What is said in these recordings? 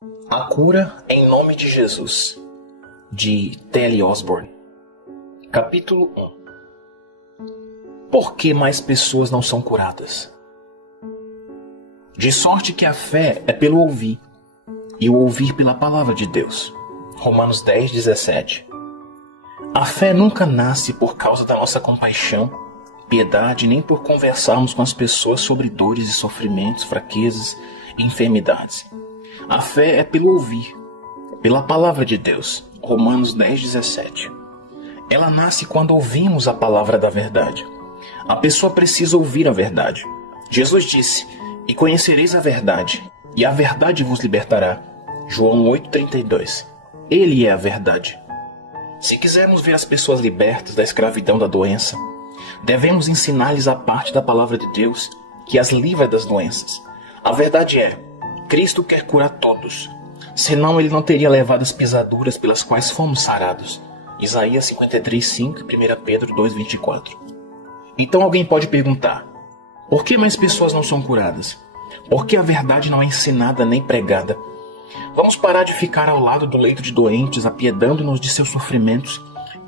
A cura em nome de Jesus, de T.L. Osborne. Capítulo 1. Por que mais pessoas não são curadas? De sorte que a fé é pelo ouvir, e o ouvir pela palavra de Deus. Romanos 10, 17. A fé nunca nasce por causa da nossa compaixão, piedade, nem por conversarmos com as pessoas sobre dores e sofrimentos, fraquezas e enfermidades. A fé é pelo ouvir, pela palavra de Deus. Romanos 10, 17. Ela nasce quando ouvimos a palavra da verdade. A pessoa precisa ouvir a verdade. Jesus disse: "E conhecereis a verdade, e a verdade vos libertará." João 8,32. Ele é a verdade. Se quisermos ver as pessoas libertas da escravidão da doença, devemos ensinar-lhes a parte da palavra de Deus que as livra das doenças. A verdade é: Cristo quer curar todos, senão ele não teria levado as pisaduras pelas quais fomos sarados. Isaías 53,5 e 1 Pedro 2,24. Então alguém pode perguntar: por que mais pessoas não são curadas? Por que a verdade não é ensinada nem pregada? Vamos parar de ficar ao lado do leito de doentes, apiedando-nos de seus sofrimentos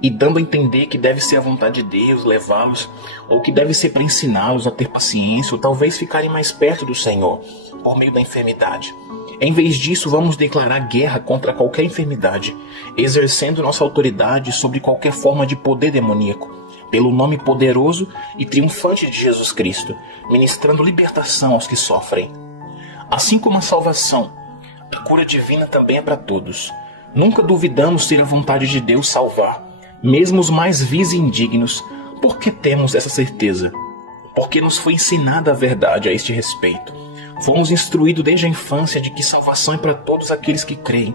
e dando a entender que deve ser a vontade de Deus levá-los, ou que deve ser para ensiná-los a ter paciência, ou talvez ficarem mais perto do Senhor por meio da enfermidade. Em vez disso, vamos declarar guerra contra qualquer enfermidade, exercendo nossa autoridade sobre qualquer forma de poder demoníaco, pelo nome poderoso e triunfante de Jesus Cristo, ministrando libertação aos que sofrem. Assim como a salvação, a cura divina também é para todos. Nunca duvidamos ser a vontade de Deus salvar, mesmo os mais vis e indignos. Por que temos essa certeza? Porque nos foi ensinada a verdade a este respeito. Fomos instruídos desde a infância de que salvação é para todos aqueles que creem,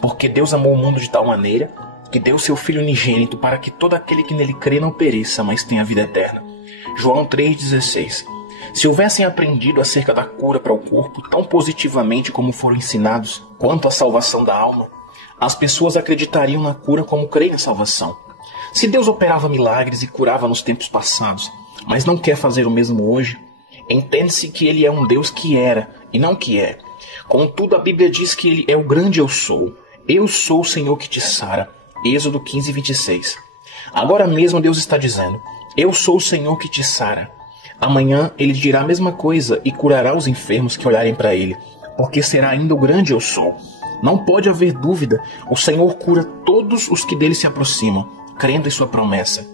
porque Deus amou o mundo de tal maneira que deu seu Filho unigênito para que todo aquele que nele crê não pereça, mas tenha vida eterna. João 3,16. Se houvessem aprendido acerca da cura para o corpo tão positivamente como foram ensinados quanto à salvação da alma, as pessoas acreditariam na cura como creem na salvação. Se Deus operava milagres e curava nos tempos passados, mas não quer fazer o mesmo hoje, entende-se que ele é um Deus que era e não que é. Contudo, a Bíblia diz que ele é o grande eu sou. Eu sou o Senhor que te sara. Êxodo 15, 26. Agora mesmo Deus está dizendo: eu sou o Senhor que te sara. Amanhã ele dirá a mesma coisa e curará os enfermos que olharem para ele, porque será ainda o grande eu sou. Não pode haver dúvida, o Senhor cura todos os que dele se aproximam, crendo em sua promessa.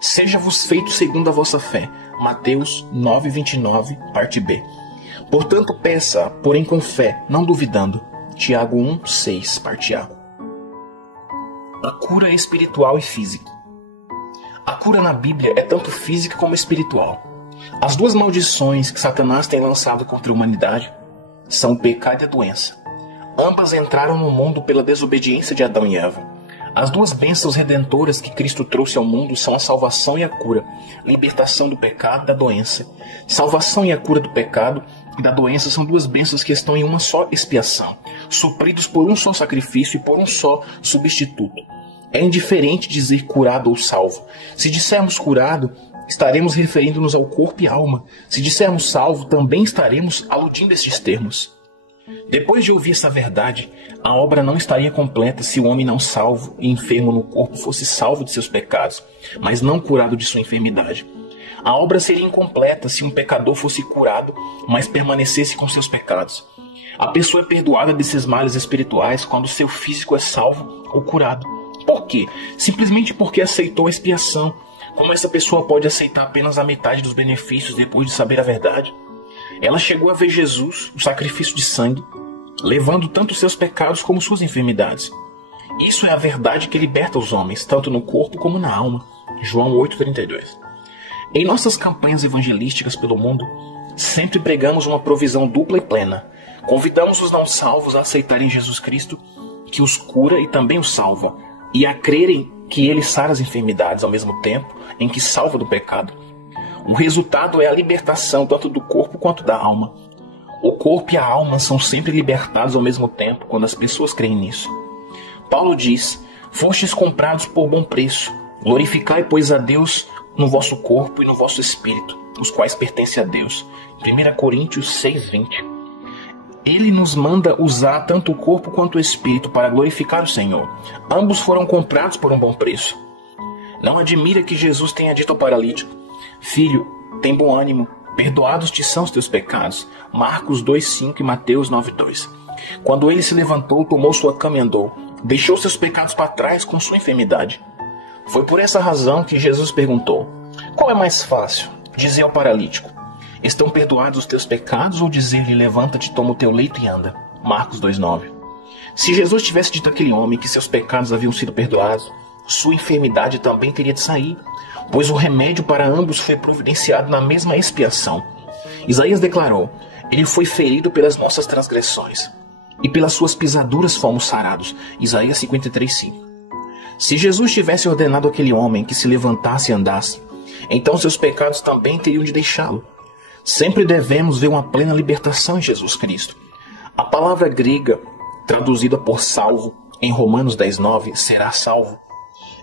Seja-vos feito segundo a vossa fé. Mateus 9,29, parte B. Portanto, peça, porém com fé, não duvidando. Tiago 1,6, parte A. A cura é espiritual e física. A cura na Bíblia é tanto física como espiritual. As duas maldições que Satanás tem lançado contra a humanidade são o pecado e a doença. Ambas entraram no mundo pela desobediência de Adão e Eva. As duas bênçãos redentoras que Cristo trouxe ao mundo são a salvação e a cura, libertação do pecado e da doença. Salvação e a cura do pecado e da doença são duas bênçãos que estão em uma só expiação, supridos por um só sacrifício e por um só substituto. É indiferente dizer curado ou salvo. Se dissermos curado, estaremos referindo-nos ao corpo e alma. Se dissermos salvo, também estaremos aludindo a estes termos. Depois de ouvir essa verdade, a obra não estaria completa se o homem não salvo e enfermo no corpo fosse salvo de seus pecados, mas não curado de sua enfermidade. A obra seria incompleta se um pecador fosse curado, mas permanecesse com seus pecados. A pessoa é perdoada desses males espirituais quando seu físico é salvo ou curado. Por quê? Simplesmente porque aceitou a expiação. Como essa pessoa pode aceitar apenas a metade dos benefícios depois de saber a verdade? Ela chegou a ver Jesus, o sacrifício de sangue, levando tanto seus pecados como suas enfermidades. Isso é a verdade que liberta os homens, tanto no corpo como na alma. João 8,32. Em nossas campanhas evangelísticas pelo mundo, sempre pregamos uma provisão dupla e plena. Convidamos os não salvos a aceitarem Jesus Cristo, que os cura e também os salva, e a crerem que ele sara as enfermidades ao mesmo tempo em que salva do pecado. O resultado é a libertação tanto do corpo quanto da alma. O corpo e a alma são sempre libertados ao mesmo tempo quando as pessoas creem nisso. Paulo diz: fostes comprados por bom preço. Glorificai, pois, a Deus no vosso corpo e no vosso espírito, os quais pertencem a Deus. 1 Coríntios 6:20. Ele nos manda usar tanto o corpo quanto o espírito para glorificar o Senhor. Ambos foram comprados por um bom preço. Não admira que Jesus tenha dito ao paralítico: Filho, tem bom ânimo, perdoados te são os teus pecados. Marcos 2,5 e Mateus 9,2. Quando ele se levantou, tomou sua cama e andou. Deixou seus pecados para trás com sua enfermidade. Foi por essa razão que Jesus perguntou: qual é mais fácil, dizer ao paralítico: estão perdoados os teus pecados, ou dizer-lhe: levanta-te, toma o teu leito e anda? Marcos 2,9. Se Jesus tivesse dito àquele homem que seus pecados haviam sido perdoados, sua enfermidade também teria de sair, pois o remédio para ambos foi providenciado na mesma expiação. Isaías declarou: ele foi ferido pelas nossas transgressões, e pelas suas pisaduras fomos sarados. Isaías 53,5. Se Jesus tivesse ordenado àquele homem que se levantasse e andasse, então seus pecados também teriam de deixá-lo. Sempre devemos ver uma plena libertação em Jesus Cristo. A palavra grega, traduzida por salvo, em Romanos 10,9, será salvo,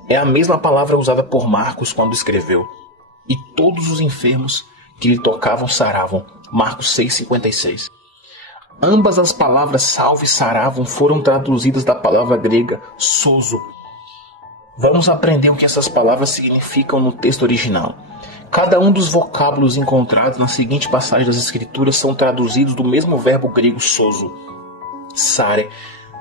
é a mesma palavra usada por Marcos quando escreveu: e todos os enfermos que lhe tocavam saravam. Marcos 6,56. Ambas as palavras salvo e saravam foram traduzidas da palavra grega sozo. Vamos aprender o que essas palavras significam no texto original. Cada um dos vocábulos encontrados na seguinte passagem das Escrituras são traduzidos do mesmo verbo grego sozo. Sare,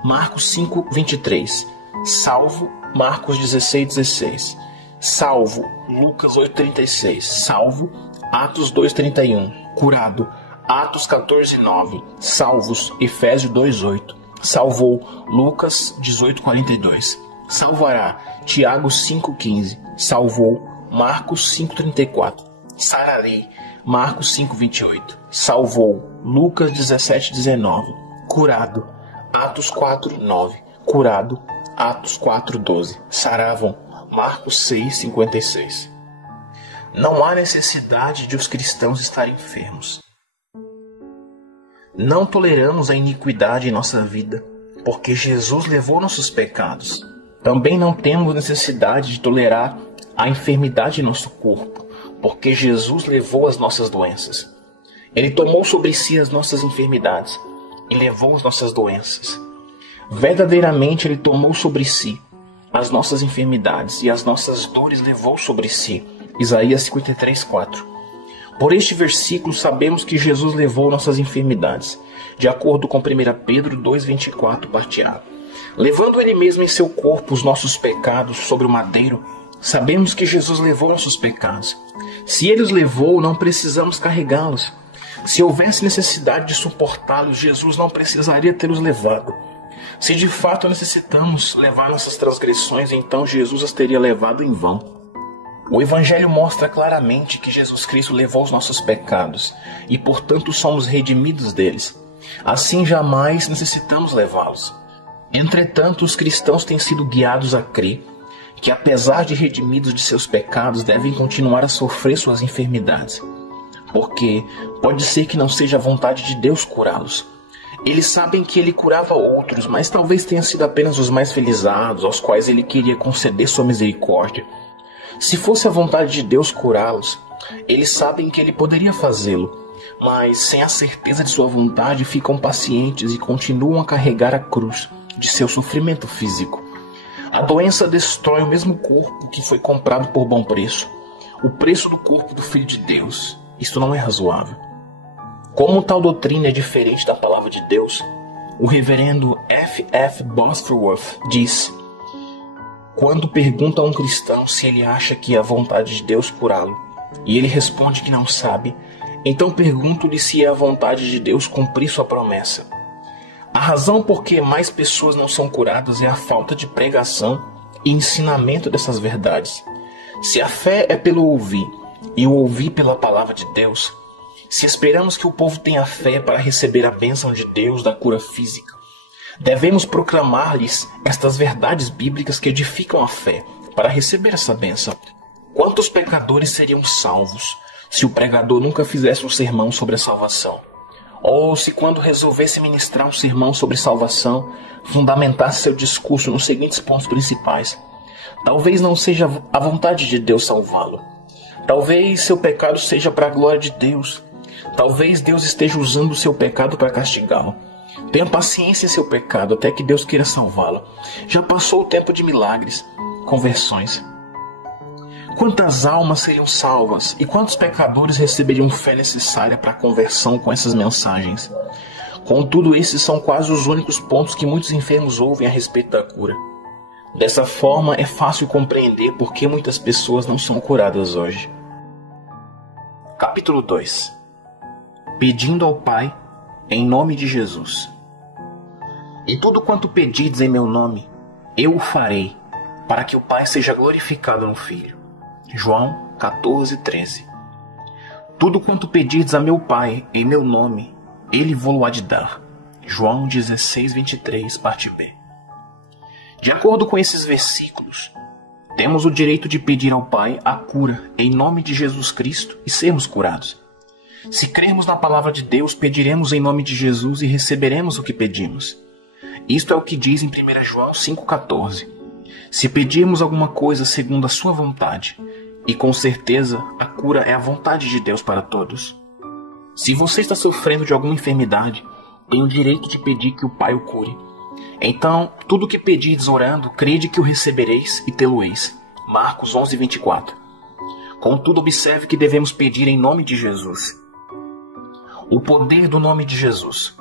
Marcos 5,23. Salvo, Marcos 16,16. Salvo, Lucas 8,36. Salvo, Atos 2,31. Curado, Atos 14,9. Salvos, Efésios 2,8. Salvou, Lucas 18,42. Salvará, Tiago 5,15. Salvou, Marcos 5,34. Sararei, Marcos 5,28. Salvou, Lucas 17,19. Curado, Atos 4,9. Curado, Atos 4,12. Saravam, Marcos 6,56. Não há necessidade de os cristãos estarem enfermos. Não toleramos a iniquidade em nossa vida, porque Jesus levou nossos pecados. Também não temos necessidade de tolerar a enfermidade em nosso corpo, porque Jesus levou as nossas doenças. Ele tomou sobre si as nossas enfermidades e levou as nossas doenças. Verdadeiramente Ele tomou sobre si as nossas enfermidades e as nossas dores levou sobre si. Isaías 53,4. Por este versículo sabemos que Jesus levou nossas enfermidades, de acordo com 1 Pedro 2,24, parte A. Levando Ele mesmo em seu corpo os nossos pecados sobre o madeiro, sabemos que Jesus levou nossos pecados. Se Ele os levou, não precisamos carregá-los. Se houvesse necessidade de suportá-los, Jesus não precisaria ter-os levado. Se de fato necessitamos levar nossas transgressões, então Jesus as teria levado em vão. O Evangelho mostra claramente que Jesus Cristo levou os nossos pecados e, portanto, somos redimidos deles. Assim, jamais necessitamos levá-los. Entretanto, os cristãos têm sido guiados a crer que, apesar de redimidos de seus pecados, devem continuar a sofrer suas enfermidades, porque pode ser que não seja a vontade de Deus curá-los. Eles sabem que Ele curava outros, mas talvez tenha sido apenas os mais felizados, aos quais Ele queria conceder sua misericórdia. Se fosse a vontade de Deus curá-los, eles sabem que Ele poderia fazê-lo, mas sem a certeza de sua vontade ficam pacientes e continuam a carregar a cruz de seu sofrimento físico. A doença destrói o mesmo corpo que foi comprado por bom preço, o preço do corpo do Filho de Deus. Isto não é razoável. Como tal doutrina é diferente da palavra de Deus, o reverendo F.F. Bosworth diz: quando pergunta a um cristão se ele acha que é a vontade de Deus curá-lo, e ele responde que não sabe, então pergunto-lhe se é a vontade de Deus cumprir sua promessa. A razão por que mais pessoas não são curadas é a falta de pregação e ensinamento dessas verdades. Se a fé é pelo ouvir, e o ouvir pela palavra de Deus, se esperamos que o povo tenha fé para receber a bênção de Deus da cura física, devemos proclamar-lhes estas verdades bíblicas que edificam a fé para receber essa bênção. Quantos pecadores seriam salvos se o pregador nunca fizesse um sermão sobre a salvação? Ou se quando resolvesse ministrar um sermão sobre salvação, fundamentasse seu discurso nos seguintes pontos principais: talvez não seja a vontade de Deus salvá-lo. Talvez seu pecado seja para a glória de Deus. Talvez Deus esteja usando o seu pecado para castigá-lo. Tenha paciência em seu pecado até que Deus queira salvá-la. Já passou o tempo de milagres, conversões. Quantas almas seriam salvas e quantos pecadores receberiam fé necessária para a conversão com essas mensagens? Contudo, esses são quase os únicos pontos que muitos enfermos ouvem a respeito da cura. Dessa forma, é fácil compreender por que muitas pessoas não são curadas hoje. Capítulo 2. Pedindo ao Pai em nome de Jesus. E tudo quanto pedides em meu nome, eu o farei, para que o Pai seja glorificado no Filho. João 14:13. Tudo quanto pedirdes a meu Pai em meu nome, Ele vô-lo há de dar. João 16:23, parte B. De acordo com esses versículos, temos o direito de pedir ao Pai a cura em nome de Jesus Cristo e sermos curados. Se crermos na palavra de Deus, pediremos em nome de Jesus e receberemos o que pedimos. Isto é o que diz em 1 João 5,14. Se pedirmos alguma coisa segundo a sua vontade, e com certeza a cura é a vontade de Deus para todos. Se você está sofrendo de alguma enfermidade, tem o direito de pedir que o Pai o cure. Então, tudo o que pedirdes orando, crede que o recebereis e tê-lo-eis. Marcos 11:24. Contudo, observe que devemos pedir em nome de Jesus. O poder do nome de Jesus.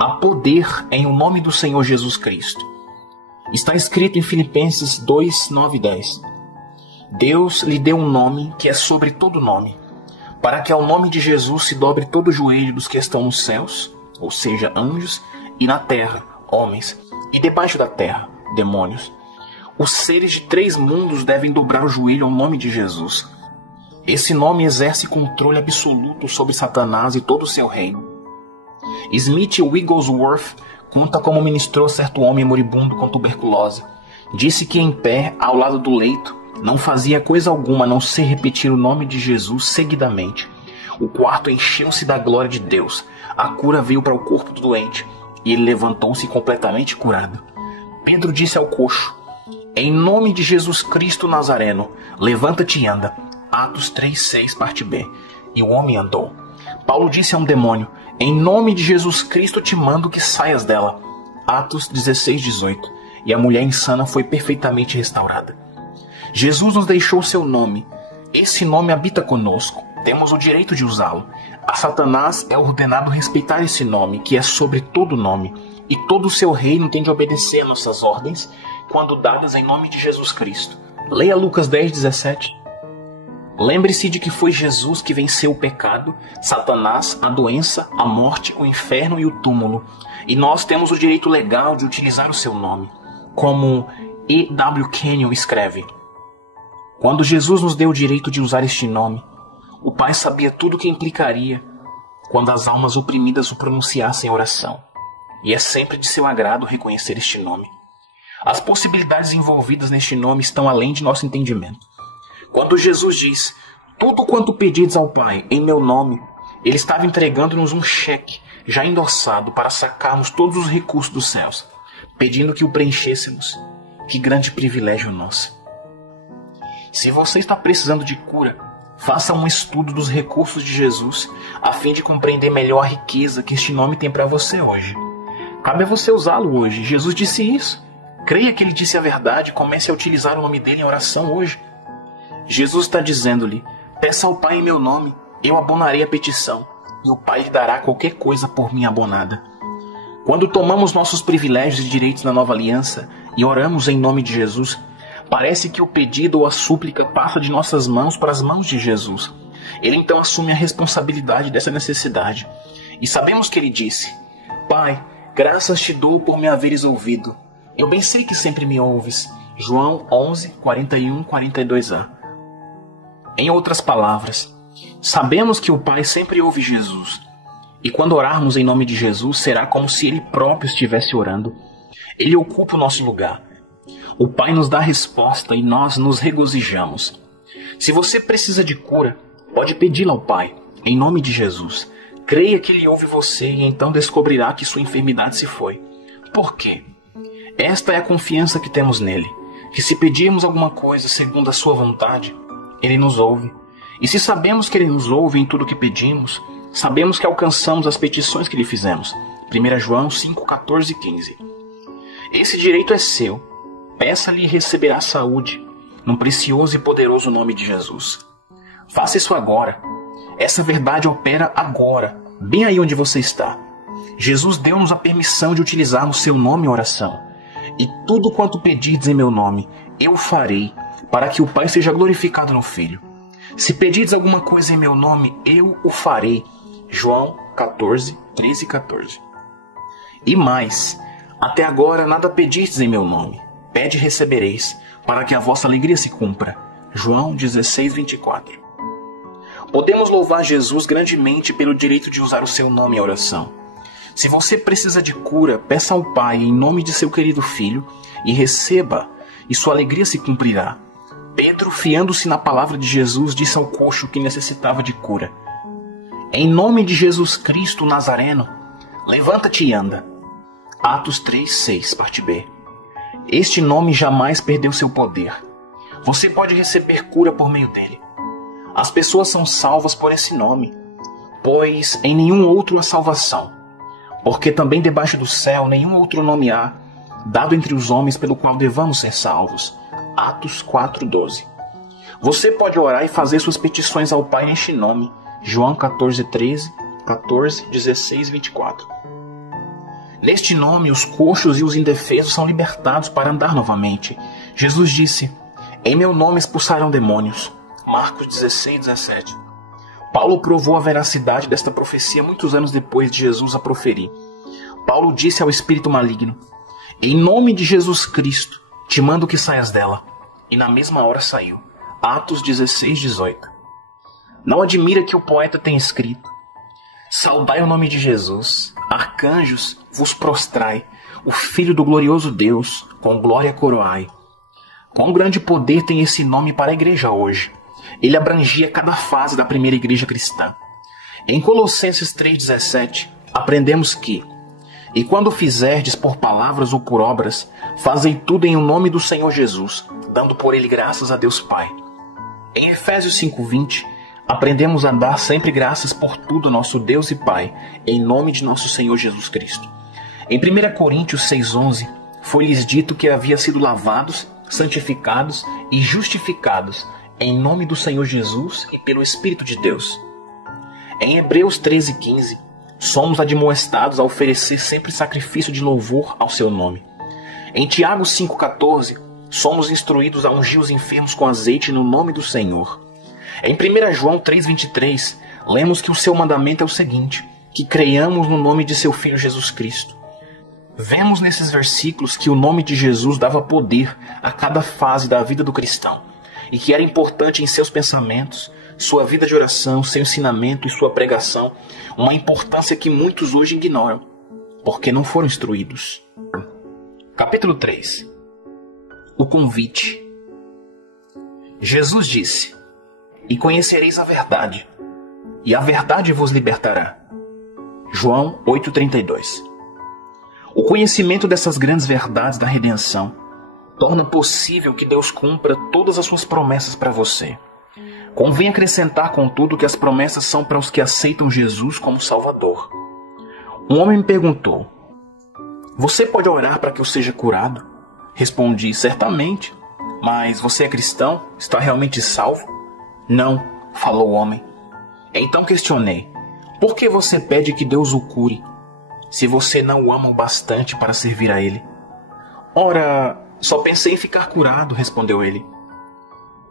Há poder em o nome do Senhor Jesus Cristo. Está escrito em Filipenses 2:9 e 10. Deus lhe deu um nome que é sobre todo nome, para que ao nome de Jesus se dobre todo o joelho dos que estão nos céus, ou seja, anjos, e na terra, homens, e debaixo da terra, demônios. Os seres de 3 mundos devem dobrar o joelho ao nome de Jesus. Esse nome exerce controle absoluto sobre Satanás e todo o seu reino. Smith Wigglesworth conta como ministrou certo homem moribundo com tuberculose. Disse que em pé, ao lado do leito, não fazia coisa alguma a não ser repetir o nome de Jesus seguidamente. O quarto encheu-se da glória de Deus. A cura veio para o corpo do doente e ele levantou-se completamente curado. Pedro disse ao coxo: em nome de Jesus Cristo Nazareno, levanta-te e anda. Atos 3:6, parte B. E o homem andou. Paulo disse a um demônio: em nome de Jesus Cristo te mando que saias dela. Atos 16:18. E a mulher insana foi perfeitamente restaurada. Jesus nos deixou seu nome. Esse nome habita conosco. Temos o direito de usá-lo. A Satanás é ordenado respeitar esse nome, que é sobre todo nome. E todo o seu reino tem de obedecer a nossas ordens, quando dadas em nome de Jesus Cristo. Leia Lucas 10:17. Lembre-se de que foi Jesus que venceu o pecado, Satanás, a doença, a morte, o inferno e o túmulo. E nós temos o direito legal de utilizar o seu nome. Como E.W. Kenyon escreve: quando Jesus nos deu o direito de usar este nome, o Pai sabia tudo o que implicaria quando as almas oprimidas o pronunciassem em oração. E é sempre de seu agrado reconhecer este nome. As possibilidades envolvidas neste nome estão além de nosso entendimento. Quando Jesus diz: tudo quanto pedides ao Pai em meu nome, Ele estava entregando-nos um cheque já endossado para sacarmos todos os recursos dos céus, pedindo que o preenchêssemos. Que grande privilégio nosso! Se você está precisando de cura, faça um estudo dos recursos de Jesus, a fim de compreender melhor a riqueza que este nome tem para você hoje. Cabe a você usá-lo hoje. Jesus disse isso. Creia que Ele disse a verdade e comece a utilizar o nome dele em oração hoje. Jesus está dizendo-lhe: peça ao Pai em meu nome, eu abonarei a petição, e o Pai lhe dará qualquer coisa por mim abonada. Quando tomamos nossos privilégios e direitos na nova aliança e oramos em nome de Jesus, parece que o pedido ou a súplica passa de nossas mãos para as mãos de Jesus. Ele então assume a responsabilidade dessa necessidade. E sabemos que ele disse: Pai, graças te dou por me haveres ouvido. Eu bem sei que sempre me ouves. João 11, 41, 42a. Em outras palavras, sabemos que o Pai sempre ouve Jesus. E quando orarmos em nome de Jesus, será como se Ele próprio estivesse orando. Ele ocupa o nosso lugar. O Pai nos dá a resposta e nós nos regozijamos. Se você precisa de cura, pode pedi-la ao Pai, em nome de Jesus. Creia que Ele ouve você e então descobrirá que sua enfermidade se foi. Por quê? Esta é a confiança que temos nele, que se pedirmos alguma coisa segundo a sua vontade, Ele nos ouve. E se sabemos que Ele nos ouve em tudo o que pedimos, sabemos que alcançamos as petições que lhe fizemos. 1 João 5, 14 e 15. Esse direito é seu. Peça-lhe e receberá saúde, num precioso e poderoso nome de Jesus. Faça isso agora. Essa verdade opera agora, bem aí onde você está. Jesus deu-nos a permissão de utilizarmos seu nome em oração. E tudo quanto pedirdes em meu nome, eu farei, para que o Pai seja glorificado no Filho. Se pedirdes alguma coisa em meu nome, eu o farei. João 14, 13 e 14. E mais, até agora nada pedistes em meu nome. Pede e recebereis, para que a vossa alegria se cumpra. João 16, 24. Podemos louvar Jesus grandemente pelo direito de usar o seu nome em oração. Se você precisa de cura, peça ao Pai em nome de seu querido Filho e receba, e sua alegria se cumprirá. Pedro, fiando-se na palavra de Jesus, disse ao coxo que necessitava de cura: em nome de Jesus Cristo Nazareno, levanta-te e anda. Atos 3, 6, parte B. Este nome jamais perdeu seu poder. Você pode receber cura por meio dele. As pessoas são salvas por esse nome, pois em nenhum outro há salvação, porque também debaixo do céu nenhum outro nome há, dado entre os homens pelo qual devamos ser salvos. Atos 4, 12. Você pode orar e fazer suas petições ao Pai neste nome. João 14, 13, 14, 16 e 24. Neste nome, os coxos e os indefesos são libertados para andar novamente. Jesus disse: em meu nome expulsarão demônios. Marcos 16, 17. Paulo provou a veracidade desta profecia muitos anos depois de Jesus a proferir. Paulo disse ao espírito maligno: em nome de Jesus Cristo, te mando que saias dela. E na mesma hora saiu. Atos 16, 18. Não admira que o poeta tenha escrito: saudai o nome de Jesus, arcanjos, vos prostrai, o Filho do glorioso Deus, com glória coroai. Quão grande poder tem esse nome para a igreja hoje. Ele abrangia cada fase da primeira igreja cristã. Em Colossenses 3,17, aprendemos que: e quando fizerdes por palavras ou por obras, fazei tudo em o nome do Senhor Jesus, dando por ele graças a Deus Pai. Em Efésios 5,20, aprendemos a dar sempre graças por tudo a nosso Deus e Pai, em nome de nosso Senhor Jesus Cristo. Em 1 Coríntios 6,11, foi-lhes dito que havia sido lavados, santificados e justificados em nome do Senhor Jesus e pelo Espírito de Deus. Em Hebreus 13,15, somos admoestados a oferecer sempre sacrifício de louvor ao seu nome. Em Tiago 5,14, somos instruídos a ungir os enfermos com azeite no nome do Senhor. Em 1 João 3,23, lemos que o seu mandamento é o seguinte: que creiamos no nome de seu Filho Jesus Cristo. Vemos nesses versículos que o nome de Jesus dava poder a cada fase da vida do cristão, e que era importante em seus pensamentos, sua vida de oração, seu ensinamento e sua pregação, uma importância que muitos hoje ignoram, porque não foram instruídos. Capítulo 3. O convite. Jesus disse: e conhecereis a verdade, e a verdade vos libertará. João 8,32. O conhecimento dessas grandes verdades da redenção torna possível que Deus cumpra todas as suas promessas para você. Convém acrescentar, contudo, que as promessas são para os que aceitam Jesus como Salvador. Um homem me perguntou: você pode orar para que eu seja curado? Respondi: certamente. Mas você é cristão? Está realmente salvo? Não, falou o homem. Então questionei: por que você pede que Deus o cure, se você não o ama o bastante para servir a Ele? Ora, só pensei em ficar curado, respondeu ele.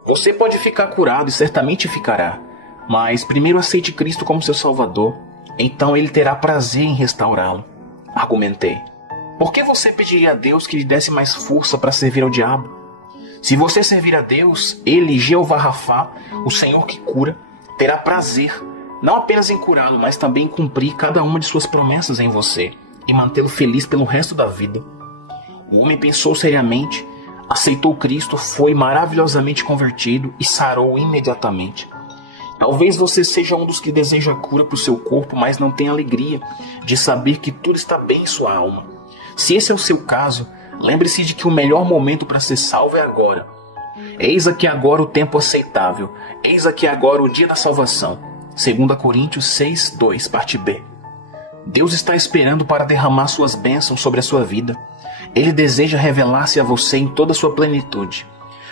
Você pode ficar curado e certamente ficará, mas primeiro aceite Cristo como seu Salvador, então Ele terá prazer em restaurá-lo, argumentei. Por que você pediria a Deus que lhe desse mais força para servir ao diabo? Se você servir a Deus, Ele, Jeová Rafá, o Senhor que cura, terá prazer, não apenas em curá-lo, mas também em cumprir cada uma de suas promessas em você e mantê-lo feliz pelo resto da vida. O homem pensou seriamente, aceitou Cristo, foi maravilhosamente convertido e sarou imediatamente. Talvez você seja um dos que deseja cura para o seu corpo, mas não tem alegria de saber que tudo está bem em sua alma. Se esse é o seu caso, lembre-se de que o melhor momento para ser salvo é agora. Eis aqui agora o tempo aceitável, eis aqui agora o dia da salvação. 2 Coríntios 6, 2, parte B. Deus está esperando para derramar suas bênçãos sobre a sua vida. Ele deseja revelar-se a você em toda a sua plenitude.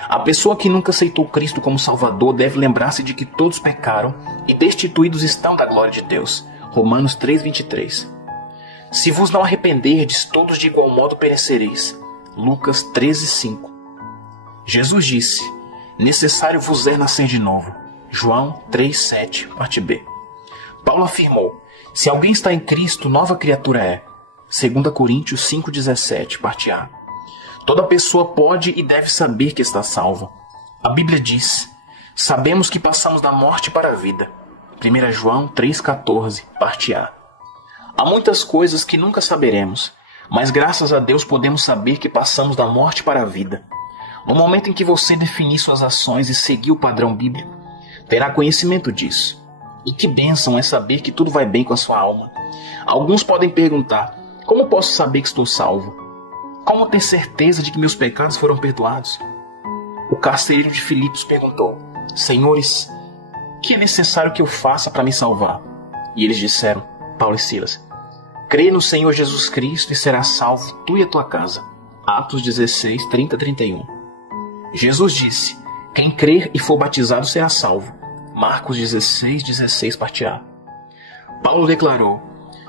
A pessoa que nunca aceitou Cristo como Salvador deve lembrar-se de que todos pecaram e destituídos estão da glória de Deus. Romanos 3:23. Se vos não arrependerdes, todos de igual modo perecereis. Lucas 13:5. Jesus disse: necessário vos é nascer de novo. João 3:7, parte B. Paulo afirmou: se alguém está em Cristo, nova criatura é. 2 Coríntios 5:17, parte A. Toda pessoa pode e deve saber que está salva. A Bíblia diz: sabemos que passamos da morte para a vida. 1 João 3,14, parte A. Há muitas coisas que nunca saberemos, mas graças a Deus podemos saber que passamos da morte para a vida. No momento em que você definir suas ações e seguir o padrão bíblico, terá conhecimento disso. E que bênção é saber que tudo vai bem com a sua alma. Alguns podem perguntar: como posso saber que estou salvo? Como ter certeza de que meus pecados foram perdoados? O carcereiro de Filipos perguntou: senhores, o que é necessário que eu faça para me salvar? E eles disseram, Paulo e Silas: crê no Senhor Jesus Cristo e serás salvo, tu e a tua casa. Atos 16, 30-31. Jesus disse: quem crer e for batizado será salvo. Marcos 16, 16, parte A. Paulo declarou: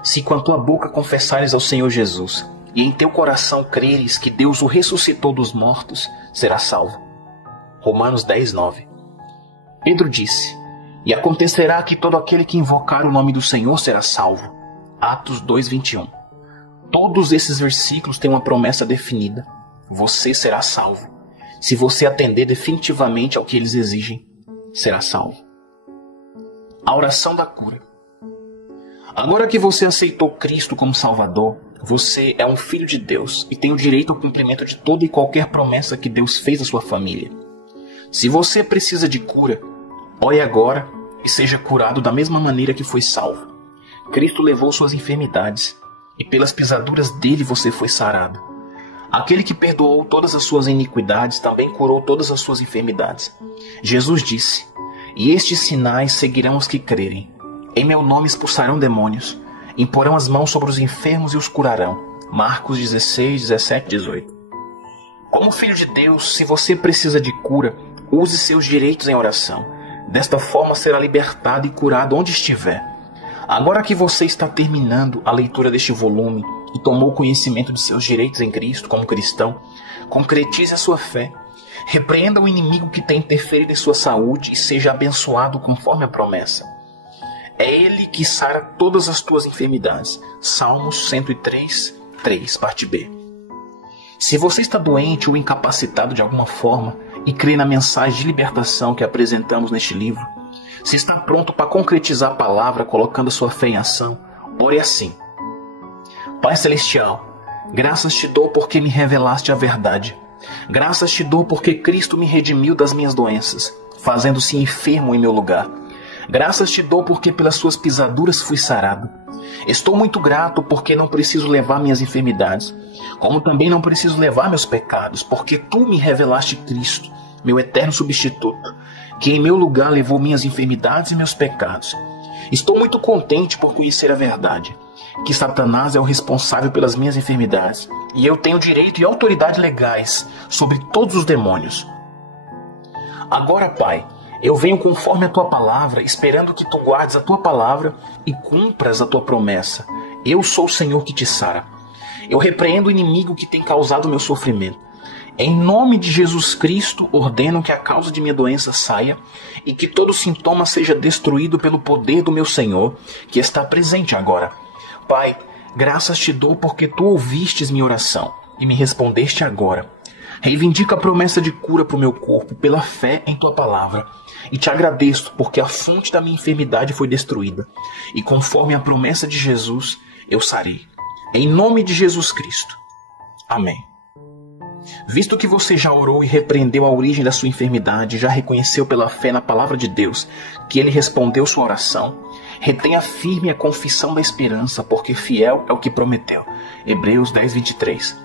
se com a tua boca confessares ao Senhor Jesus e em teu coração creres que Deus o ressuscitou dos mortos, serás salvo. Romanos 10, 9. Pedro disse: e acontecerá que todo aquele que invocar o nome do Senhor será salvo. Atos 2, 21. Todos esses versículos têm uma promessa definida: você será salvo. Se você atender definitivamente ao que eles exigem, será salvo. A oração da cura. Agora que você aceitou Cristo como Salvador, você é um filho de Deus e tem o direito ao cumprimento de toda e qualquer promessa que Deus fez à sua família. Se você precisa de cura, ore agora e seja curado da mesma maneira que foi salvo. Cristo levou suas enfermidades e pelas pisaduras dele você foi sarado. Aquele que perdoou todas as suas iniquidades também curou todas as suas enfermidades. Jesus disse: e estes sinais seguirão os que crerem. Em meu nome expulsarão demônios, imporão as mãos sobre os enfermos e os curarão. Marcos 16, 17, 18. Como filho de Deus, se você precisa de cura, use seus direitos em oração. Desta forma será libertado e curado onde estiver. Agora que você está terminando a leitura deste volume e tomou conhecimento de seus direitos em Cristo como cristão, concretize a sua fé. Repreenda o inimigo que tem interferido em sua saúde e seja abençoado conforme a promessa. É Ele que sara todas as tuas enfermidades. Salmos 103, 3, parte B. Se você está doente ou incapacitado de alguma forma e crê na mensagem de libertação que apresentamos neste livro, se está pronto para concretizar a palavra colocando sua fé em ação, ore assim: Pai Celestial, graças te dou porque me revelaste a verdade. Graças te dou porque Cristo me redimiu das minhas doenças, fazendo-se enfermo em meu lugar. Graças te dou porque pelas suas pisaduras fui sarado. Estou muito grato porque não preciso levar minhas enfermidades, como também não preciso levar meus pecados, porque tu me revelaste Cristo, meu eterno substituto, que em meu lugar levou minhas enfermidades e meus pecados. Estou muito contente por conhecer a verdade, que Satanás é o responsável pelas minhas enfermidades, e eu tenho direito e autoridade legais sobre todos os demônios. Agora, Pai, eu venho conforme a tua palavra, esperando que tu guardes a tua palavra e cumpras a tua promessa. Eu sou o Senhor que te sara. Eu repreendo o inimigo que tem causado meu sofrimento. Em nome de Jesus Cristo, ordeno que a causa de minha doença saia e que todo sintoma seja destruído pelo poder do meu Senhor, que está presente agora. Pai, graças te dou porque tu ouvistes minha oração e me respondeste agora. Reivindica a promessa de cura para o meu corpo pela fé em tua palavra. E te agradeço porque a fonte da minha enfermidade foi destruída. E conforme a promessa de Jesus, eu sarei. Em nome de Jesus Cristo. Amém. Visto que você já orou e repreendeu a origem da sua enfermidade, já reconheceu pela fé na palavra de Deus que Ele respondeu sua oração, retenha firme a confissão da esperança, porque fiel é o que prometeu. Hebreus 10, 23.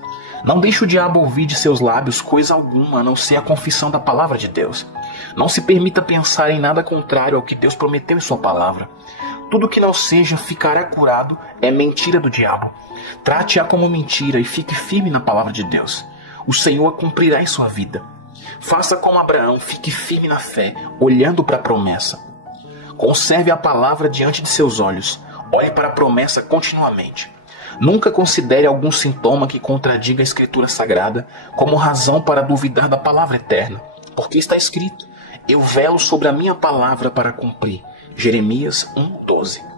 Não deixe o diabo ouvir de seus lábios coisa alguma, a não ser a confissão da palavra de Deus. Não se permita pensar em nada contrário ao que Deus prometeu em sua palavra. Tudo que não seja ficará curado é mentira do diabo. Trate-a como mentira e fique firme na palavra de Deus. O Senhor a cumprirá em sua vida. Faça como Abraão, fique firme na fé, olhando para a promessa. Conserve a palavra diante de seus olhos. Olhe para a promessa continuamente. Nunca considere algum sintoma que contradiga a Escritura Sagrada como razão para duvidar da palavra eterna, porque está escrito: eu velo sobre a minha palavra para cumprir. Jeremias 1:12.